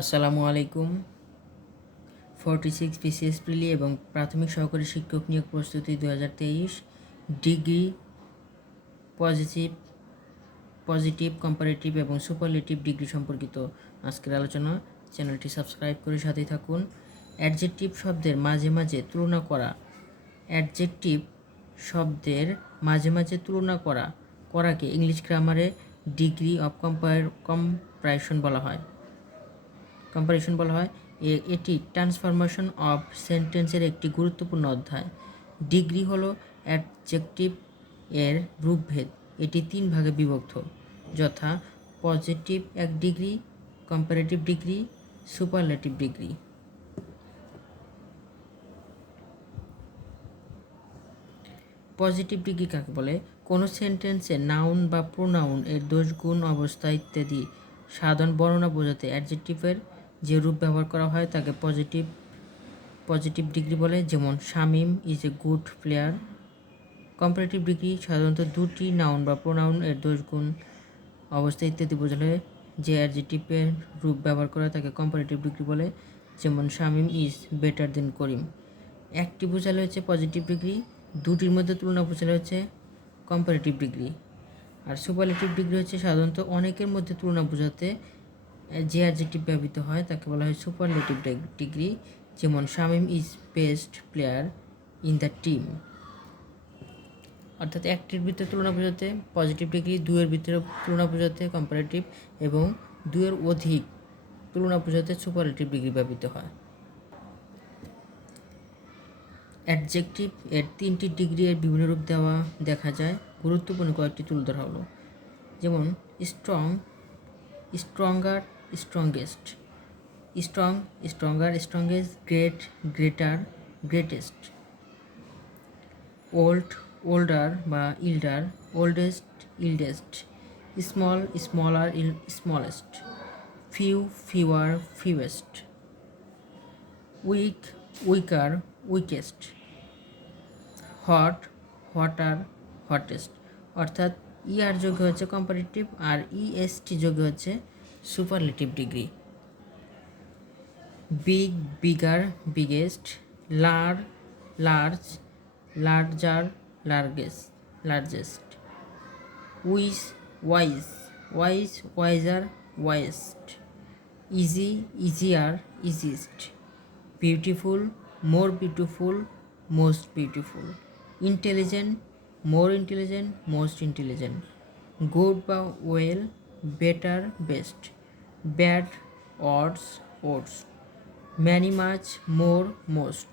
আসসালামু আলাইকুম। 46 BCS প্রিলি এবং প্রাথমিক সহকারী শিক্ষক নিয়োগ প্রস্তুতি 2023 ডিগ্রি পজিটিভ কম্পারেটিভ এবং সুপারলেটিভ ডিগ্রি সম্পর্কিত আজকের আলোচনা। চ্যানেলটি সাবস্ক্রাইব করে সাথেই থাকুন। অ্যাডজেক্টিভ শব্দের মাঝে মাঝে তুলনা করা। অ্যাডজেক্টিভ শব্দের মাঝে মাঝে তুলনা করাকে ইংলিশ গ্রামারে ডিগ্রি অফ কম্পারিশন বলা হয়। এটি ট্রান্সফরমেশন অফ সেন্টেন্সের একটি গুরুত্বপূর্ণ অধ্যায়। ডিগ্রি হলো অ্যাডজেক্টিভ এর রূপভেদ। এটি 3 ভাগে বিভক্ত, যথা positive 1 degree, comparative degree, superlative degree. Positive degree কাকে বলে? কোনো সেন্টেন্সে নাউন বা প্রোনাউন এর দোষ, গুণ, অবস্থা ইত্যাদি সাধারণ বর্ণনা বোঝাতে অ্যাডজেক্টিভের যে রূপ ব্যবহার করা হয় তাকে পজিটিভ ডিগ্রি বলে। যেমন Shamim is a good player. Comparative degree সাধারণত দুটি নাউন বা প্রোনাউন এর দোষ, গুণ, অবস্থা ইত্যাদি বোঝালে যে অ্যাডজেক্টিভের রূপ ব্যবহার করা তাকে কম্পারেটিভ ডিগ্রি বলে। যেমন শামীম ইজ বেটার দেন করিম। একটি বোঝালে হচ্ছে পজিটিভ ডিগ্রি, দুটির মধ্যে তুলনা বোঝালে হচ্ছে কম্পারেটিভ ডিগ্রি। আর সুপারলেটিভ ডিগ্রি হচ্ছে সাধারণত অনেকের মধ্যে তুলনা বোঝাতে যে অ্যাডজেক্টিভ ব্যবহৃত হয় তাকে বলা হয় সুপারলেটিভ ডিগ্রি। যেমন Shamim is best player in the team. অর্থাৎ একটির ভিতরে তুলনা বোঝাতে পজিটিভ ডিগ্রি, দুয়ের ভিতরে তুলনা বোঝাতে কম্পারেটিভ এবং দুয়ের অধিক তুলনা বোঝাতে সুপারলেটিভ ডিগ্রি ব্যবহৃত হয়। অ্যাডজেক্টিভ এর 3টি ডিগ্রি এর বিভিন্ন রূপ দেখা যায়। গুরুত্বপূর্ণ কয়েকটি তুলে ধরা হলো। যেমন strong, stronger, strongest. Strong, stronger, strongest. Great, greater, greatest. Old, older বা elder, oldest, eldest. Small, smaller, smallest. Few, fewer, fewest. Weak, weaker, weakest. Hot, hotter, hottest. অর্থাৎ ইয়ার যোগ্য হচ্ছে কম্পারেটিভ আর ইএসটি যোগ্য হচ্ছে superlative degree. Big, bigger, biggest. Large, larger, largest. Wise, wise, wiser, wisest. Easy, easier, easiest. Beautiful, more beautiful, most beautiful. Intelligent, more intelligent, most intelligent. Good বা well, better, best. Bad, odds, odds. Many, much, more, most.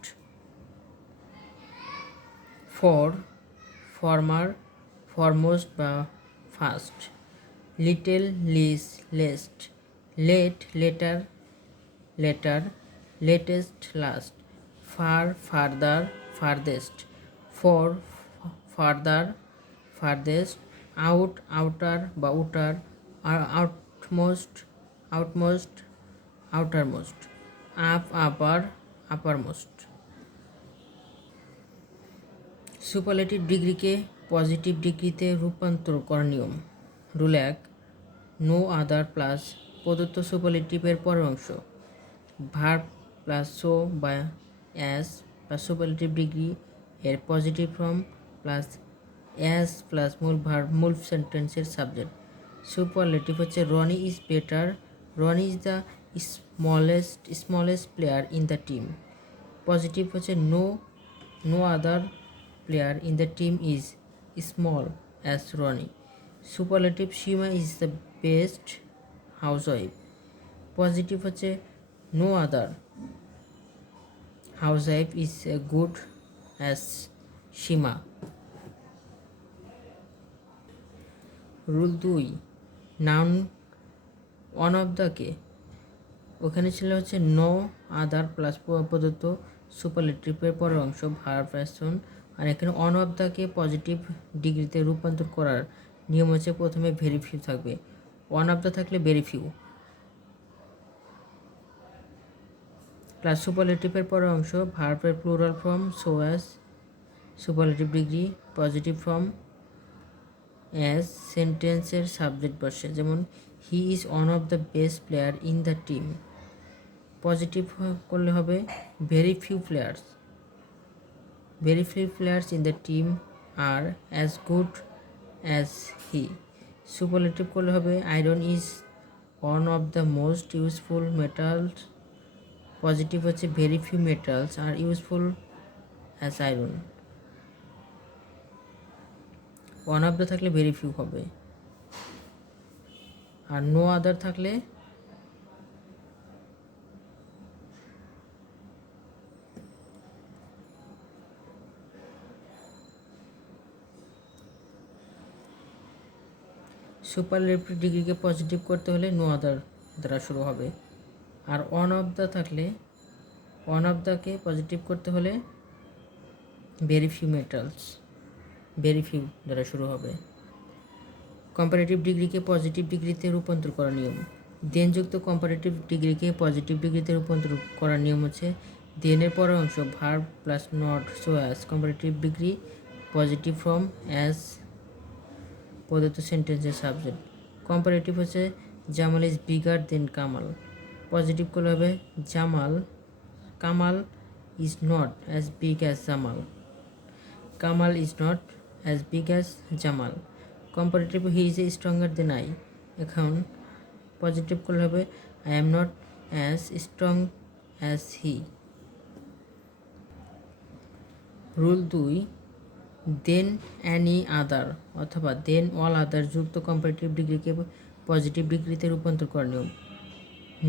Former, foremost বা first. Little, less, least. Late, later, latter. Latest, last. Far, farther, farthest. For, further, furthest. Out, outer বা utter. Outmost, outmost, outermost. Up, upper, uppermost. Superlative ডিগ্রিকে positive ডিগ্রিতে রূপান্তর করার নিয়ম। Rule 1, no other plus প্রদত্ত সুপারলেটিভের পরের অংশ, ভার্ব প্লাস সো বা অ্যাজ প্লাস সুপারলেটিভ ডিগ্রি এর positive form plus as plus মূল ভার্ব মূল সেন্টেন্সের সাবজেক্ট। সুপারলেটিভ হচ্ছে Rony is better, Rony is the smallest player in the team. Positive হচ্ছে no other player in the team is small as Ronnie. Superlative, Shima is the best housewife. Positive হচ্ছে no other housewife is good as Shima. Rule 2, noun one of the কে, ওখানে ছিল হচ্ছে no other plus প্রদত্ত সুপারলেটিভের পরের অংশ verb action. আর এখানে অন অফ দ্যকে পজিটিভ ডিগ্রিতে রূপান্তর করার নিয়ম হচ্ছে প্রথমে ভেরি ফিউ থাকবে, ওয়ান অফ দ্য থাকলে ভেরি ফিউ প্লাস সুপারলেটিভের পরের অংশ ভার্বের plural form so as superlative degree, positive form as সেন্টেন্সের সাবজেক্ট বসে। যেমন he is one of the best player in the team, positive করলে হবে very few players in the team আর as good as he. Superlative করলে হবে iron is one of the most useful metals. Positive হচ্ছে very few metals R useful as iron. One of the থাকলে very few হবে, আর no other থাকলে superlative ডিগ্রিকে positive করতে হলে নো আদার দ্বারা শুরু হবে, আর ওয়ান অফ দ্য থাকলে ওয়ান অফ দ্যকে পজিটিভ করতে হলে ভেরি ফিউ দ্বারা শুরু হবে। কম্পারেটিভ ডিগ্রিকে পজিটিভ ডিগ্রিতে রূপান্তর করার নিয়ম। দেনযুক্ত কম্পারেটিভ ডিগ্রিকে পজিটিভ ডিগ্রিতে রূপান্তর করার নিয়ম হচ্ছে দেনের পরের অংশ verb plus not so as comparative degree positive form as প্রদত্ত সেন্টেন্সের সাবজেক্ট। কম্পারেটিভ হচ্ছে Jamal is bigger than Kamal. Positive করলে হবে Kamal is not as big as Jamal. Kamal is not as big as Jamal. Comparative he is stronger than I. এখন positive করলে হবে I am not as strong as he. Rule 2, than any other অথবা than all other যুক্ত comparative ডিগ্রিকে positive ডিগ্রিতে রূপান্তর করার নিয়ম।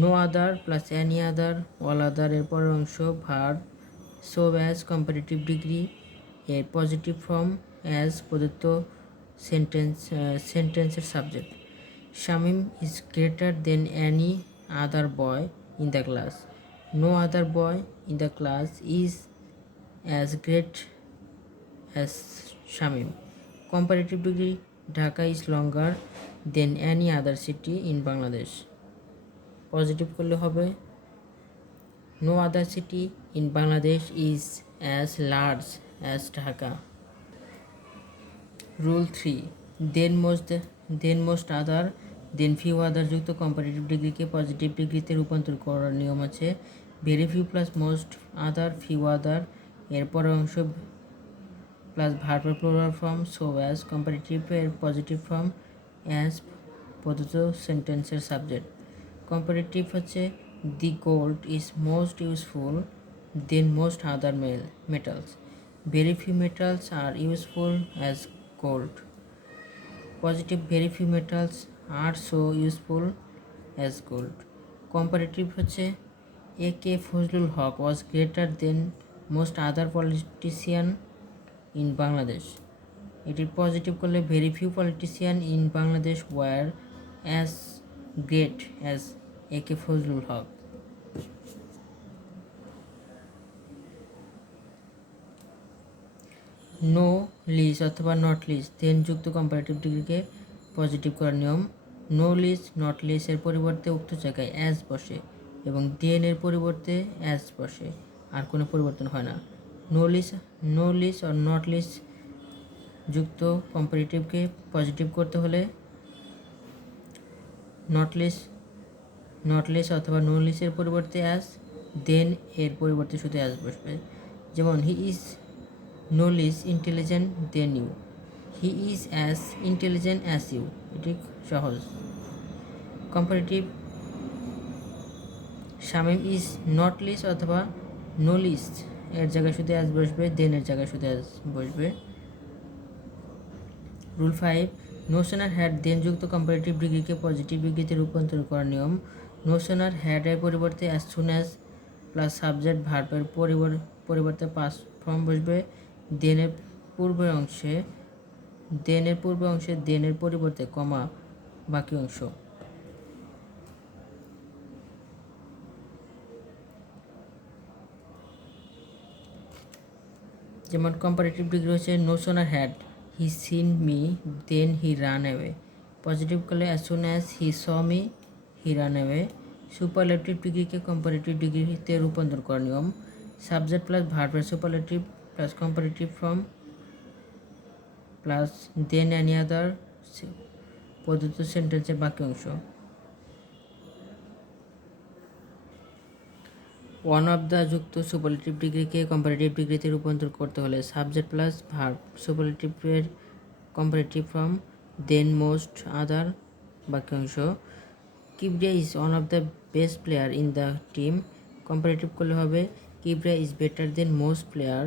No other plus any other, all other এর পরের অংশ verb so as comparative degree এর পজিটিভ ফর্ম অ্যাজ প্রদত্ত সেন্টেন্সের subject. Shamim is greater than any other boy in the class. No other boy in the class is as great as Shamim. Comparative degree Dhaka is longer than any other city in Bangladesh. Positive করলে হবে no other city in Bangladesh is as large as Dhaka. Rule 3, than most other than few other যুক্ত comparative ডিগ্রিকে positive ডিগ্রিতে রূপান্তর করার নিয়ম আছে very few plus most other few other এর পরের অংশ প্লাস ভার্বের plural form so as comparative এর পজিটিভ ফর্ম অ্যাজ প্রদত্ত সেন্টেন্সের সাবজেক্ট। কম্পারেটিভ হচ্ছে the gold is most useful than most other metals. Very few metals R useful as gold. Positive very few metals are so useful as gold. Comparative হচ্ছে A.K. Fazlul Huq was greater than most other politician in Bangladesh. এটির positive করলে very few politician in Bangladesh were as great as A.K. Fazlul Huq. No less অথবা not less than যুক্ত comparative ডিগ্রিকে positive করার নিয়ম। No lease not lease এর পরিবর্তে উক্ত জায়গায় অ্যাজ বসে এবং দেন এর পরিবর্তে অ্যাজ বসে, আর কোনো পরিবর্তন হয় না। নো লিজ আর নট লিজ যুক্ত কম্পারেটিভকে পজিটিভ করতে হলে নট লিজ অথবা নো লিজ এর পরিবর্তে অ্যাজ, দেন এর পরিবর্তে শুধু অ্যাজ বসবে। যেমন he is no less intelligent than you, he is as intelligent as you. এটি সহজ। কম্পারেটিভ শামিম ইজ নট লিস অথবা নো লিস এর জায়গায় শুধু অ্যাজ বসবে, দেন এর জায়গায় শুধু অ্যাজ বসবে। রুল 5, নোশনার হ্যাড দেন যুক্ত কম্পারেটিভ ডিগ্রিকে পজিটিভ ডিগ্রিতে রূপান্তর করার নিয়ম। নোশনার হ্যাড এর পরিবর্তে as soon as plus subject ভার্বের পরিবর্তে পাস্ট ফর্ম বসবে। দেনের পূর্বের অংশে দেনের পরিবর্তে কমা বাকি অংশ। যেমন কম্পারেটিভ ডিগ্রি হচ্ছে no sooner had he seen me than he ran away. Positive করলে as soon as he saw me he ran away. Superlative ডিগ্রিকে কম্পারেটিভ ডিগ্রিতে রূপান্তর করার নিয়ম। সাবজেক্ট প্লাস ভার্বের superlative plus comparative form plus than any other প্রদত্ত সেন্টেন্সের বাকি অংশ। ওয়ান অফ দ্য যুক্ত সুপারলেটিভ ডিগ্রিকে কম্পারেটিভ ডিগ্রিতে রূপান্তর করতে হলে সাবজেক্ট প্লাস ভার্ব সুপারলেটিভের কম্পারেটিভ ফর্ম দেন মোস্ট আদার বাক্যাংশ Kibria is one of the best player in the team comparative করলে হবে Kibria is better than most player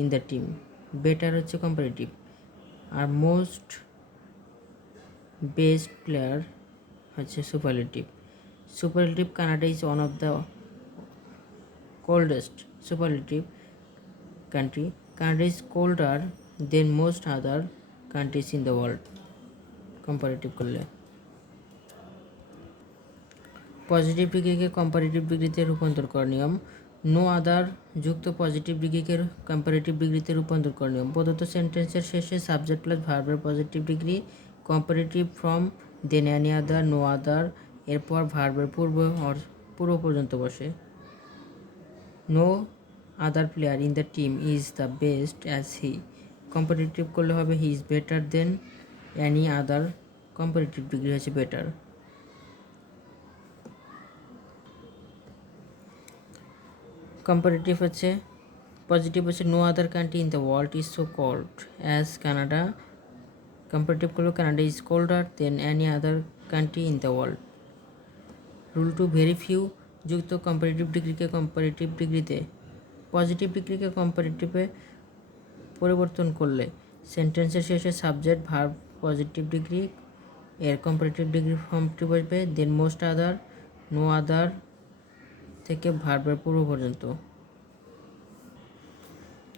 in the team better হচ্ছে কম্পারেটিভ আর মোস্ট বেস্ট প্লেয়ার হচ্ছে superlative Canada is one of the coldest superlative country Canada is colder than most other countries in the world comparative করলে positive ডিগ্রিকে comparative ডিগ্রিতে রূপান্তর করার নিয়ম no আদার যুক্ত positive ডিগ্রিকে কম্পারেটিভ ডিগ্রিতে রূপান্তর করার নিয়ম প্রদত্ত সেন্টেন্সের শেষে সাবজেক্ট প্লাস ভার্বের positive degree comparative form than any other no other এরপর ভার্বের পূর্ব পর্যন্ত বসে no other player in the team is the best as he comparative করলে হবে he is better than any other comparative degree হচ্ছে better comparative হচ্ছে positive হচ্ছে no other country in the world is so cold as Canada comparative করলে Canada is colder than any other country in the world rule two very few যুক্ত comparative ডিগ্রিকে comparative ডিগ্রিতে positive ডিগ্রিকে কম্পারেটিভে পরিবর্তন করলে সেন্টেন্সের শেষে সাবজেক্ট ভার্ব পজিটিভ ডিগ্রি এর কম্পারেটিভ ডিগ্রি ফর্মটি বসবে দেন মোস্ট আদার নো আদার থেকে ভার্বের পূর্ব পর্যন্ত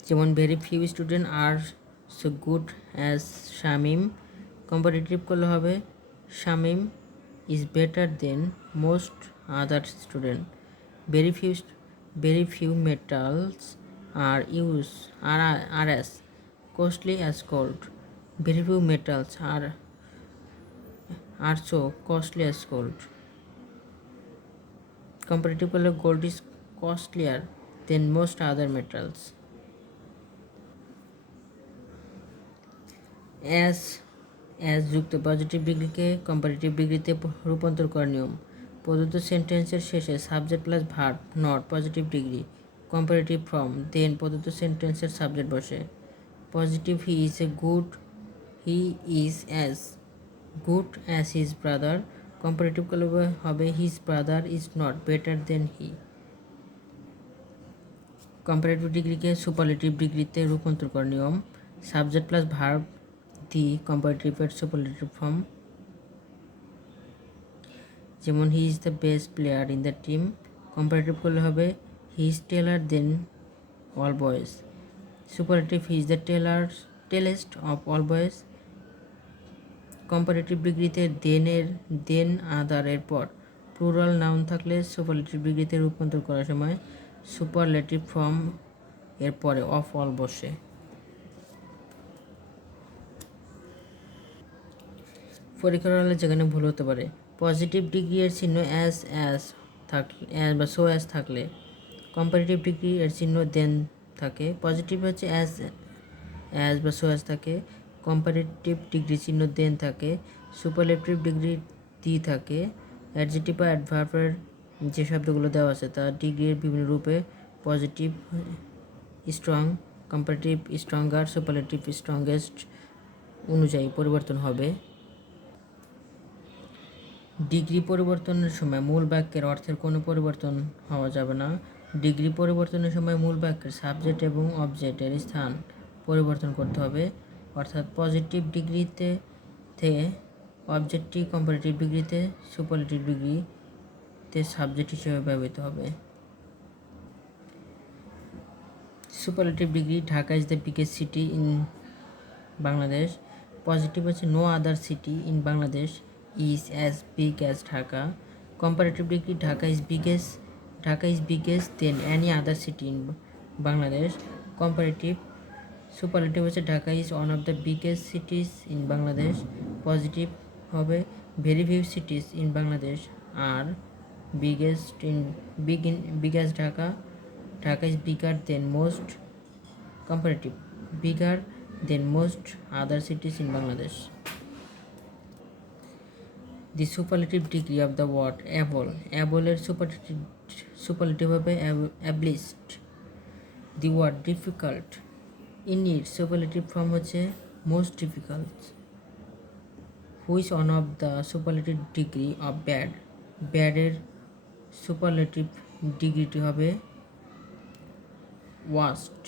যেমন very few student are so good as Shamim comparative করলে হবে Shamim is better than most other student very few metals are as costly as gold very few metals are so costly as gold comparative করলে gold is costlier than most other metals as যুক্ত positive ডিগ্রিকে comparative ডিগ্রিতে রূপান্তর করার নিয়ম প্রদত্ত সেন্টেন্সের শেষে subject plus verb not positive degree comparative form than প্রদত্ত সেন্টেন্সের সাবজেক্ট বসে positive he is as good as his brother comparative করলে হবে his brother is not better than he comparative ডিগ্রিকে সুপারলেটিভ ডিগ্রিতে রূপান্তর করার নিয়ম সাবজেক্ট প্লাস ভার্ব দি কম্পারেটিভের সুপারলেটিভ ফর্ম যেমন he is the best player in the team comparative করলে হবে he is taller than all boys superlative he is the tallest of all boys comparative ডিগ্রিতে than আদারের পর plural noun থাকলে superlative ডিগ্রিতে রূপান্তর করার সময় সুপারলেটিভ ফর্ম এর পরে অফ অল বসে পরীক্ষার হলে যেখানে ভুল হতে পারে পজিটিভ ডিগ্রি এর চিহ্ন অ্যাজ থাকলে বা সো অ্যাজ থাকলে কম্পারেটিভ ডিগ্রি এর চিহ্ন দেন থাকে পজিটিভ হচ্ছে অ্যাজ বা সো অ্যাজ থাকে কম্পারেটিভ ডিগ্রি চিহ্ন দেন থাকে সুপারলেটিভ ডিগ্রি দি থাকে অ্যাডজেক্টিভ বা অ্যাডভার্বের যে শব্দগুলো দেওয়া আছে তা ডিগ্রির বিভিন্ন রূপে positive strong comparative stronger superlative strongest অনুযায়ী পরিবর্তন হবে ডিগ্রি পরিবর্তনের সময় মূল বাক্যের অর্থের কোনো পরিবর্তন হওয়া যাবে না ডিগ্রি পরিবর্তনের সময় মূল বাক্যের সাবজেক্ট এবং অবজেক্টের স্থান পরিবর্তন করতে হবে অর্থাৎ পজিটিভ ডিগ্রিতে থেকে অবজেক্টটি কম্পারেটিভ ডিগ্রিতে সুপারলেটিভ ডিগ্রিতে সাবজেক্ট হিসেবে ব্যবহৃত হবে superlative degree Dhaka is the biggest city in Bangladesh positive হচ্ছে no other city in Bangladesh is as big as Dhaka. Comparative degree Dhaka is biggest than any other city in Bangladesh. Comparative superlative হচ্ছে Dhaka is one of the biggest cities in Bangladesh. Positive হবে very few cities in Bangladesh are big as Dhaka. Dhaka is bigger than most. Comparative bigger than most other cities in Bangladesh. The superlative degree of the word able এর superlative হবে ableist. The word difficult, in its superlative form হচ্ছে most difficult. Which one of the superlative degree of bad? Bad এর superlative ডিগ্রিটি হবে worst.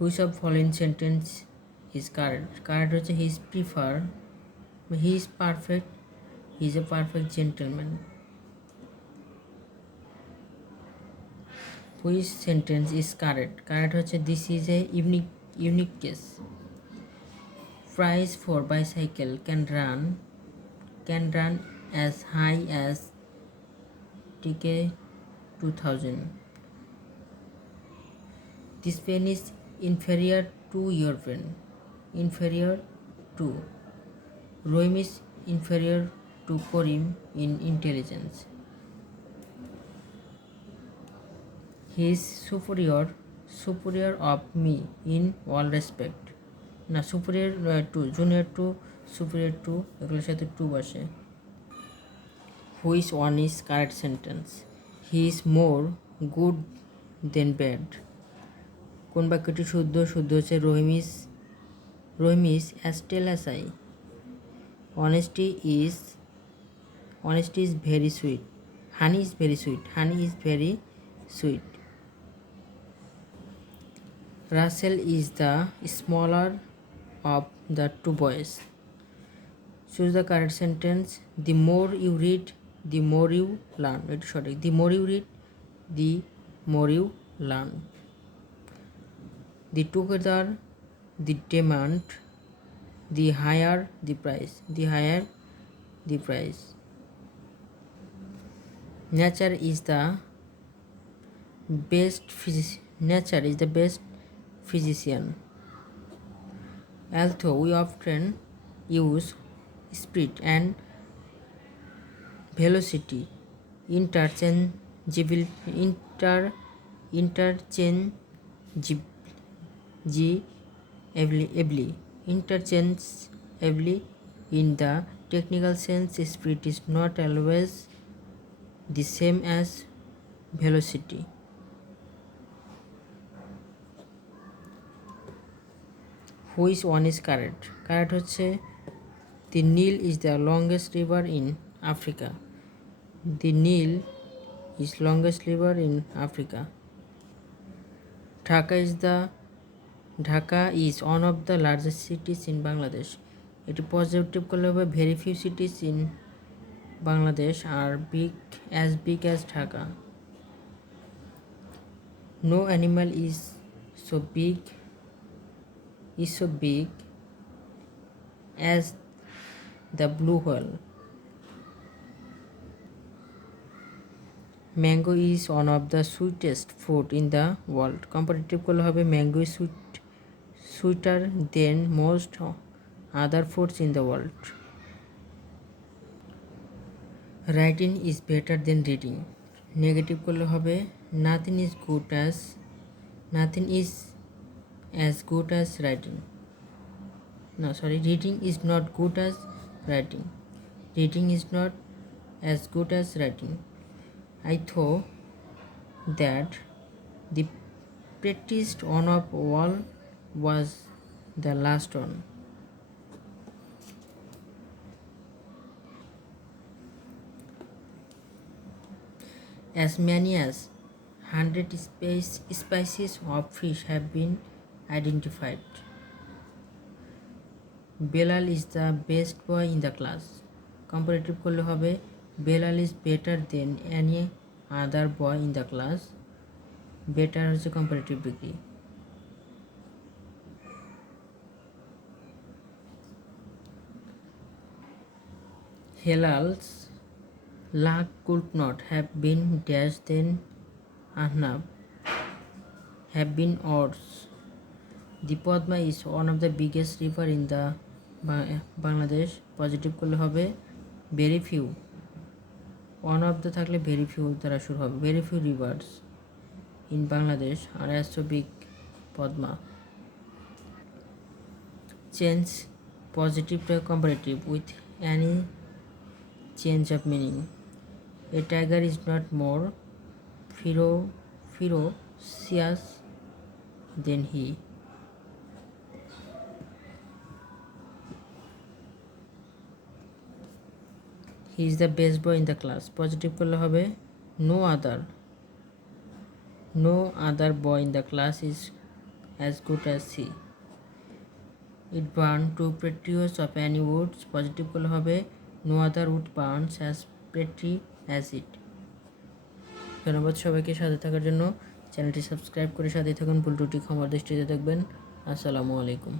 Which of following sentence is correct? Correct হচ্ছে he is perfect, he is a perfect gentleman. Which sentence is correct? Correct হচ্ছে this is a unique case. Price for bicycle can run as high as TK 2000. This pen is inferior to your pen. Inferior to. Rohim is inferior to Karim in intelligence. He is superior of me in all respect. না superior to, junior to, superior to, এগুলোর সাথে two বসে. Which one is correct sentence? He is more good than bad. কোন বাক্যটি শুদ্ধ হচ্ছে রহিম is as tall as I. Honesty is very sweet. Honey is very sweet. Russell is the smaller of the two boys. Choose the correct sentence. The more you read, the more you learn. It's short. The more you read, the more you learn. The together, the demand, the higher the price. Nature is the best physician. Although we often use speed and velocity interchangeably in the technical sense, speed is not always the same as velocity. Which one is correct? Correct হচ্ছে the Nile is the longest river in Africa. The Nile is longest river in Africa. Dhaka is one of the largest cities in Bangladesh. এটি positive করলে হবে very few cities in Bangladesh are as big as Dhaka. No animal is so big as the blue whale. Mango is one of the sweetest fruit in the world. Comparative করলে হবে mango is sweeter than most other fruits in the world. Writing is better than reading. Negative করলে হবে nothing is as good as writing. Reading is not good as writing. Reading is not as good as writing. I thought that the prettiest one of all was the last one. As many as 100 species of fish have been identified. Belal is the best boy in the class. Comparative করলে হবে Belal is better than any other boy in the class. Better হচ্ছে comparative degree. Hilal's luck could not have been dash than Ahnab have been odds. The Padma is one of the biggest river in the Bangladesh. Positive করলে হবে very few. One of the থাকলে very few দ্বারা শুরু হবে. Very few rivers in Bangladesh are as so big Padma. Change positive to comparative with any change of meaning. A tiger is not more ferocious than he. He is the best boy in the class. Positive করলে হবে no other boy in the class is as good as he. It burned too precious of any woods. Positive করলে হবে no other wood burns as pretty as it. ধন্যবাদ সবাইকে সাথে থাকার জন্য। চ্যানেলটি সাবস্ক্রাইব করে সাথে থাকুন। ভুল ত্রুটি ক্ষমার দৃষ্টিতে দেখবেন। আসসালামু আলাইকুম।